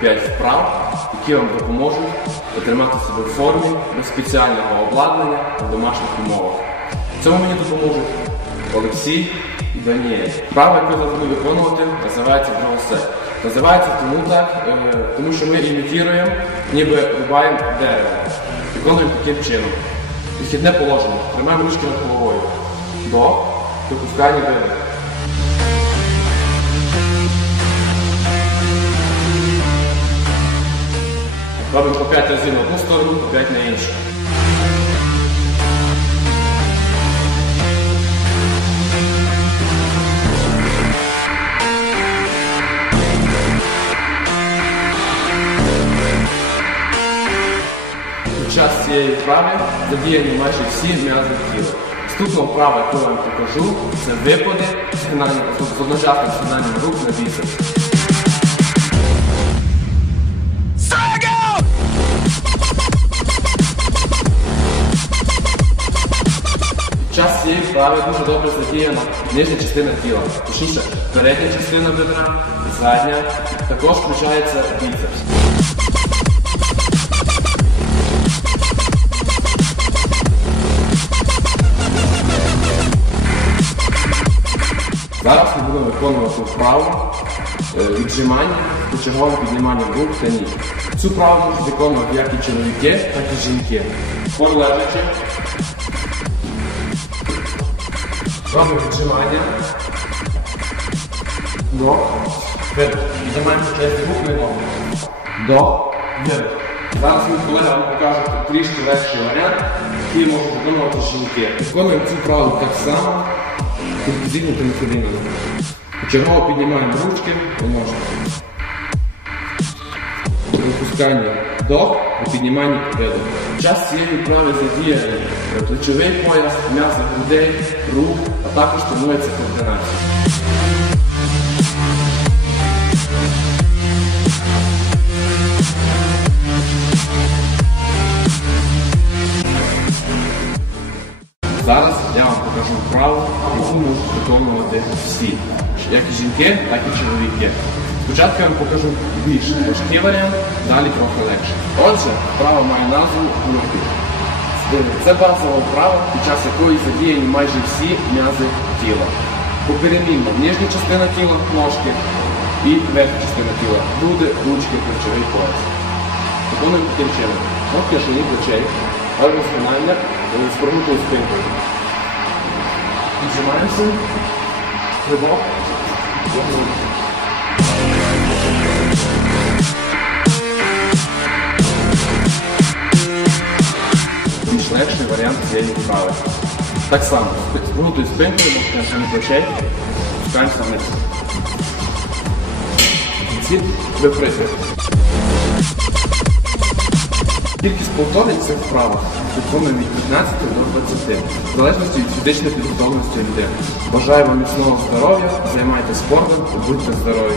5 вправ, які вам допоможуть отримати себе в формі без спеціального обладнання в домашніх умовах. В цьому мені допоможуть Олексій і Даніель. Вправа, яку я зараз буду виконувати, називається дровосек. Називається тому що ми імітуємо, ніби рубаємо дерево. Виконуємо таким чином. Вихідне положення. Тримаємо ручки над головою. До, випускання видих. Робимо по 5 разів на одну сторону, по 5 на іншу. Під час цієї вправи задіяні майже всі м'язи тіла. Наступна вправа, яку я вам покажу, це випади з одночасним згинанням рук на біцепс. Під час цієї вправи дуже добре задіяна нижня частина тіла, точніше передня частина бедра, задня, також включається біцепс. Зараз ми будемо виконувати вправу віджимання кульшовим підніманням рук та ніг. Цю вправу можуть виконувати як і чоловіки, так і жінки. Лежачи. Робимо віджимання. До. Вверх. Віджимаємо частину рук на ногу. До. Вверх. Зараз мій колега вам покаже трішки легший варіант, який можуть виконувати жінки. Виконуємо цю вправу так само. Тут зігнутими колінами. Чергово піднімаємо ручки і ножки. Випускання до і піднімання видих. Під час цієї вправи задіяні плечовий пояс, м'язи грудей, рук, а також тренується координація. Зараз я вам покажу вправу, яку можуть виконувати всі, як і жінки, так і чоловіки. Спочатку я вам покажу більш важкий варіант, далі трохи легше. Отже, вправа має назву гурки. Це базова вправа, під час якої задіяні майже всі м'язи тіла. Поперемінно нижня частина тіла, ножки і верхня частина тіла, груди, ручки, плечовий пояс. Виконуємо таким чином. Ножки, шиї, плечей, робимо згинання з прогнутою спинкою. Піджимаємося, глибоко, більш легший варіант цієї вправи. Так само, з прогнутою спинкою, можна плечей, спускаємося вниз. Ці виприти. Кількість повторень цих вправ виконуємо від 15 до 20, в залежності від фізичної підготовленості людини. Бажаю вам міцного здоров'я, займайтеся спортом і будьте здорові!